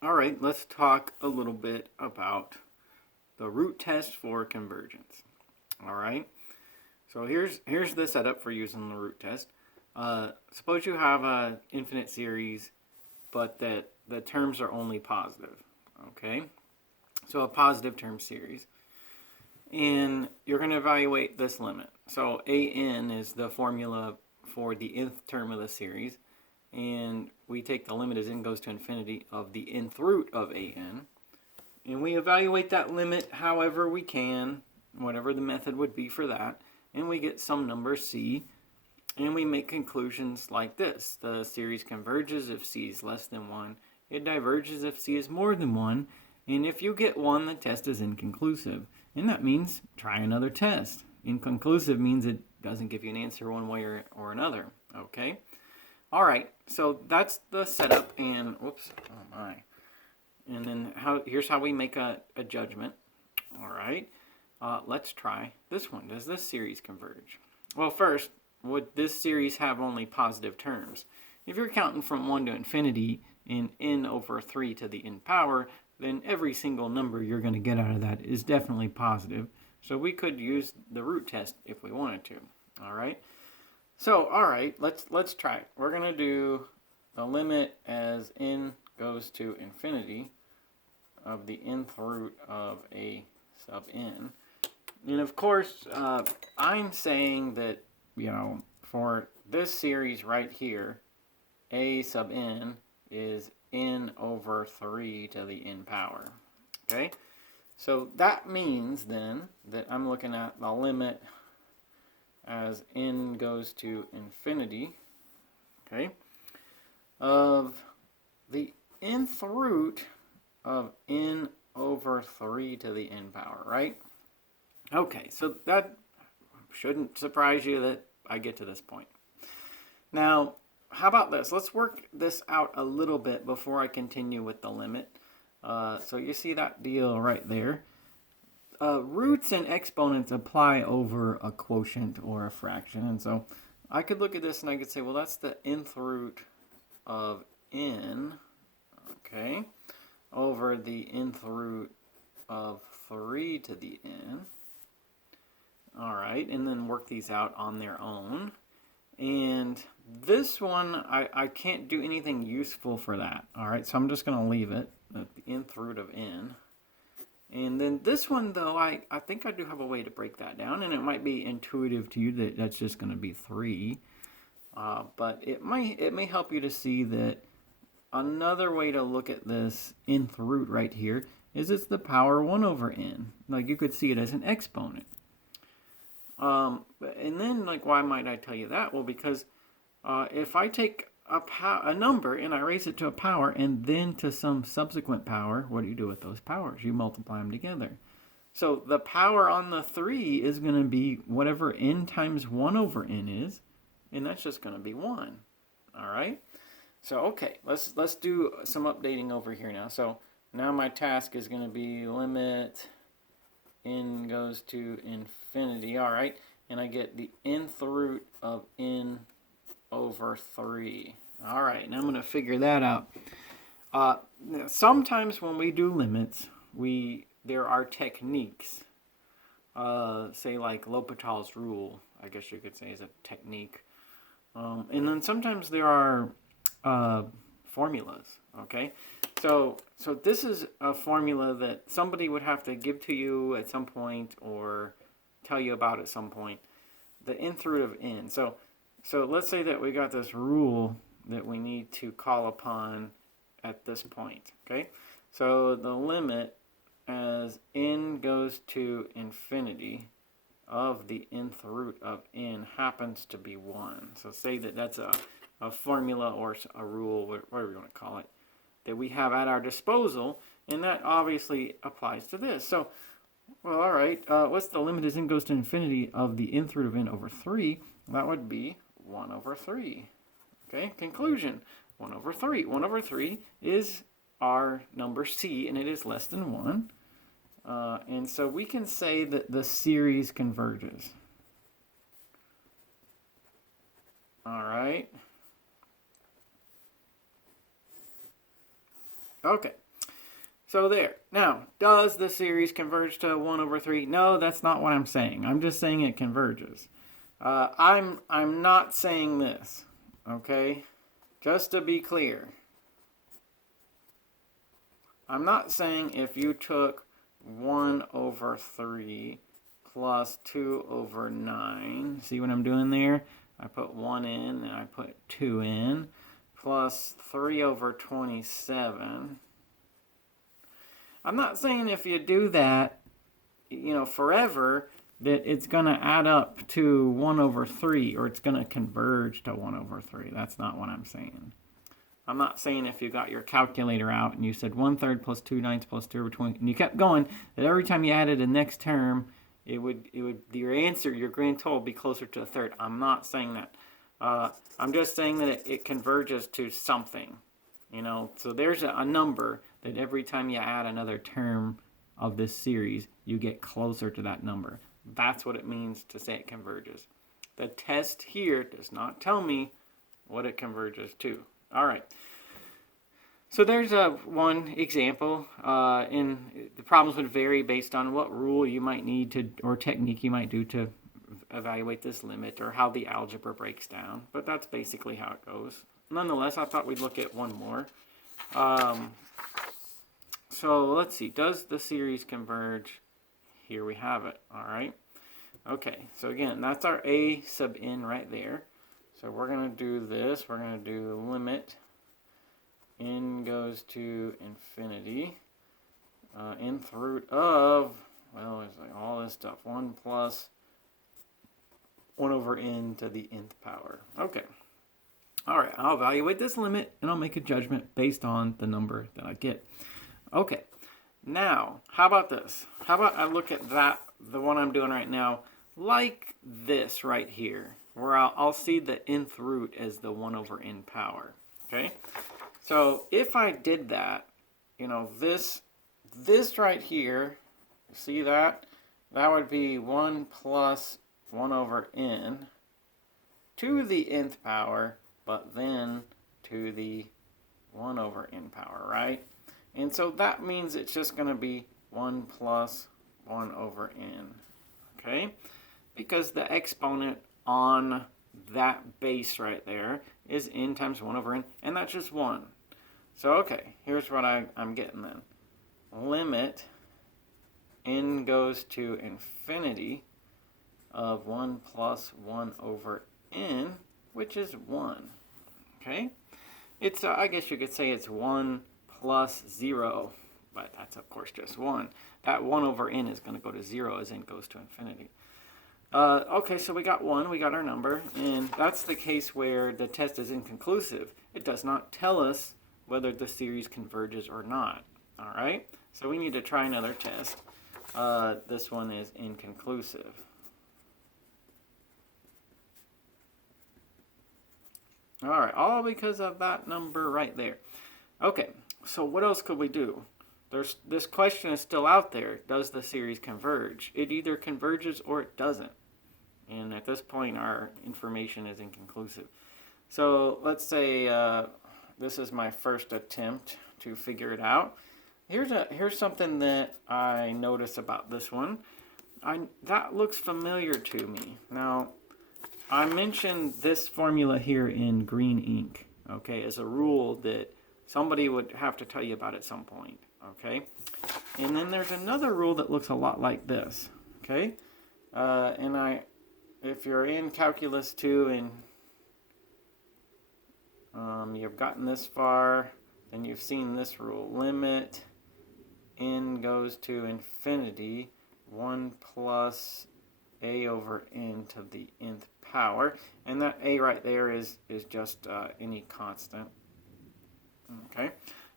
All right, let's talk a little bit about the root test for convergence. All right, so here's the setup for using the root test. Suppose you have an infinite series, but that the terms are only positive. Okay, so a positive term series, and you're going to evaluate this limit. So an is the formula for the nth term of the series, and we take the limit as n goes to infinity of the nth root of an, and we evaluate that limit however we can, whatever the method would be for that, and we get some number c, and we make conclusions like this. The series converges if c is less than 1, it diverges if c is more than 1, and if you get 1, the test is inconclusive. And that means try another test. Inconclusive means it doesn't give you an answer one way or another. Okay? All right, so that's the setup, and whoops, oh my. And then here's how we make a judgment. All right, let's try this one. Does this series converge? Well, first, would this series have only positive terms? If you're counting from 1 to infinity in n over 3 to the n power, then every single number you're going to get out of that is definitely positive. So we could use the root test if we wanted to. All right. So, all right, let's try it. We're going to do the limit as n goes to infinity of the nth root of a sub n. And of course, I'm saying that, for this series right here, a sub n is n over 3 to the n power. Okay? So that means then that I'm looking at the limit as n goes to infinity, okay, of the nth root of n over 3 to the n power, right? Okay, so that shouldn't surprise you that I get to this point. Now, how about this? Let's work this out a little bit before I continue with the limit. So you see that deal right there. Roots and exponents apply over a quotient or a fraction. And so I could look at this and I could say, well, that's the nth root of n, okay, over the nth root of 3 to the n. All right, and then work these out on their own. And this one, I can't do anything useful for that. All right, so I'm just going to leave it at the nth root of n. And then this one, though, I think I do have a way to break that down, and it might be intuitive to you that that's just going to be 3. But it may help you to see that another way to look at this nth root right here is it's the power 1 over n. Like, you could see it as an exponent. And then, like, why might I tell you that? Well, because if I take a number and I raise it to a power and then to some subsequent power, what do you do with those powers? You multiply them together. So the power on the 3 is going to be whatever n times 1 over n is, and that's just going to be 1. All right? So, okay, let's do some updating over here now. So now my task is going to be limit n goes to infinity. All right, and I get the nth root of n over 3. All right, now I'm going to figure that out. Sometimes when we do limits, there are techniques. Say like L'Hopital's rule, I guess you could say, is a technique. And then sometimes there are formulas. Okay, so this is a formula that somebody would have to give to you at some point or tell you about at some point. The nth root of n. So let's say that we got this rule that we need to call upon at this point. Okay, so the limit as n goes to infinity of the nth root of n happens to be 1. So say that that's a formula or a rule, whatever you want to call it, that we have at our disposal, and that obviously applies to this. So, well, all right, what's the limit as n goes to infinity of the nth root of n over 3? That would be 1 over 3. Okay, conclusion, 1 over 3. 1 over 3 is our number c, and it is less than 1. And so we can say that the series converges. All right. Okay. So there. Now, does the series converge to 1 over 3? No, that's not what I'm saying. I'm just saying it converges. I'm not saying this, okay? Just to be clear. I'm not saying if you took 1 over 3 plus 2 over 9. See what I'm doing there? I put 1 in and I put 2 in. Plus 3 over 27. I'm not saying if you do that, forever, that it's going to add up to 1 over 3 or it's going to converge to 1 over 3. That's not what I'm saying. I'm not saying if you got your calculator out and you said 1/3 plus 2/9 plus 2 over 20, and you kept going, that every time you added the next term, it would your answer, your grand total, be closer to a third. I'm not saying that. I'm just saying that it converges to something. So there's a number that every time you add another term of this series, you get closer to that number. That's what it means to say it converges. The test here does not tell me what it converges to. All right. So there's one example, and the problems would vary based on what rule you might need to, or technique you might do to evaluate this limit, or how the algebra breaks down. But that's basically how it goes. Nonetheless, I thought we'd look at one more. So let's see. Does the series converge? Here we have it. All right. Okay. So again, that's our a sub n right there. So we're going to do this. We're going to do limit n goes to infinity. Nth root of, well, it's like all this stuff. 1 plus 1 over n to the nth power. Okay. All right, I'll evaluate this limit, and I'll make a judgment based on the number that I get. Okay, now, how about this? How about I look at that, the one I'm doing right now, like this right here, where I'll see the nth root as the 1 over n power, okay? So if I did that, this right here, see that? That would be 1 plus 1 over n to the nth power, but then to the 1 over n power, right? And so that means it's just going to be 1 plus 1 over n, okay? Because the exponent on that base right there is n times 1 over n, and that's just 1. So, okay, here's what I'm getting then. Limit n goes to infinity of 1 plus 1 over n, which is 1. Okay? It's, I guess you could say it's 1 plus 0, but that's, of course, just 1. That 1 over n is going to go to 0 as n goes to infinity. Okay, so we got 1, we got our number, and that's the case where the test is inconclusive. It does not tell us whether the series converges or not. All right? So we need to try another test. This one is inconclusive. All right, all because of that number right there. Okay, so what else could we do? This question is still out there. Does the series converge? It either converges or it doesn't. And at this point, our information is inconclusive. So let's say this is my first attempt to figure it out. Here's something that I notice about this one. That looks familiar to me. Now, I mentioned this formula here in green ink, okay, as a rule that somebody would have to tell you about at some point, okay? And then there's another rule that looks a lot like this, okay? If you're in Calculus 2 and you've gotten this far, then you've seen this rule. Limit n goes to infinity, 1 plus a over n to the nth power, and that a right there is just any constant. Okay,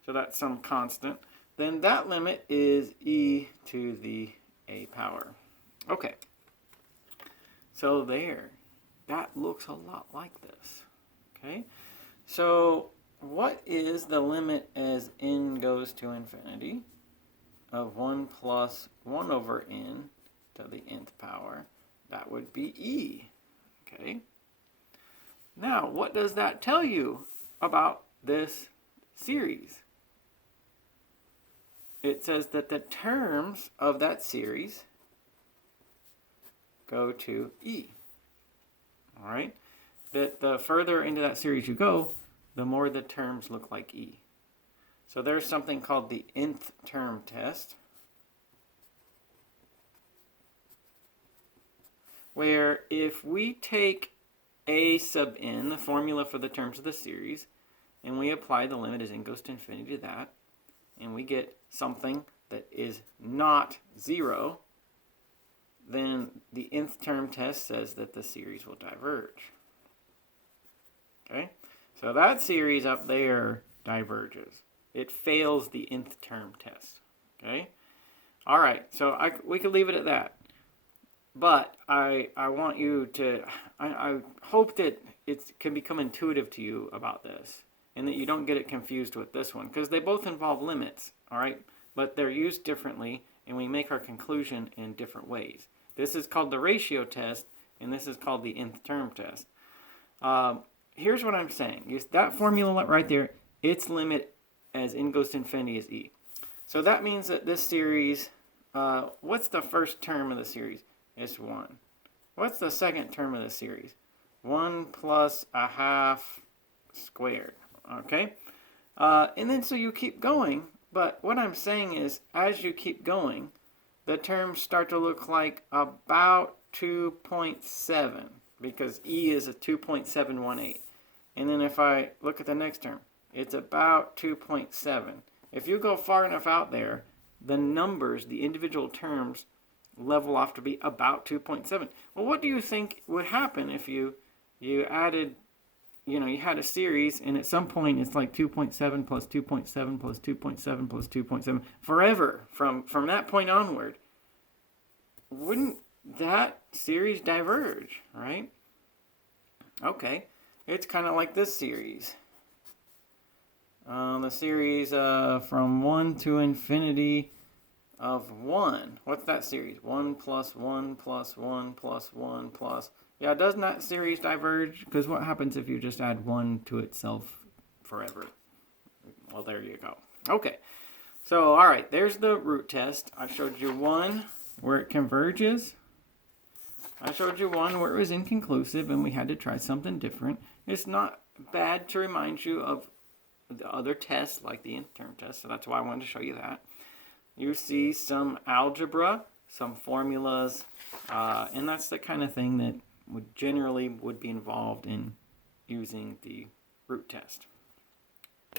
so that's some constant. Then that limit is e to the a power. Okay, so there, that looks a lot like this. Okay, so what is the limit as n goes to infinity of 1 plus 1 over n to the nth power? That would be e. Okay. Now, what does that tell you about this series? it says that the terms of that series go to E. All right? That the further into that series you go, the more the terms look like E. So there's something called the Nth Term Test, where if we take A sub n, the formula for the terms of the series, and we apply the limit as n goes to infinity to that, and we get something that is not 0, then the nth term test says that the series will diverge. Okay? So that series up there diverges. It fails the nth term test. Okay? All right, so we could leave it at that. But I want you to, I hope that it can become intuitive to you about this, and that you don't get it confused with this one, because they both involve limits, all right? But they're used differently, and we make our conclusion in different ways. This is called the ratio test, and this is called the nth term test. Here's what I'm saying. That formula right there, its limit as n goes to infinity is E. So that means that this series, what's the first term of the series? It's 1. What's the second term of the series? 1 plus a half squared. Okay? And then so you keep going, but what I'm saying is, as you keep going, the terms start to look like about 2.7, because E is a 2.718. And then if I look at the next term, it's about 2.7. If you go far enough out there, the numbers, the individual terms, level off to be about 2.7. Well, what do you think would happen if you added, you had a series, and at some point it's like 2.7 plus 2.7 plus 2.7 plus 2.7 forever from that point onward? Wouldn't that series diverge, right? Okay, it's kind of like this series. The series from 1 to infinity of 1. What's that series? 1 plus 1 plus 1 plus 1 plus... Yeah, doesn't that series diverge? Because what happens if you just add 1 to itself forever? Well, there you go. Okay, so all right, there's the root test. I showed you one where it converges. I showed you one where it was inconclusive and we had to try something different. It's not bad to remind you of the other tests like the Int Term Test, so that's why I wanted to show you that. You see some algebra, some formulas, and that's the kind of thing that would generally be involved in using the root test.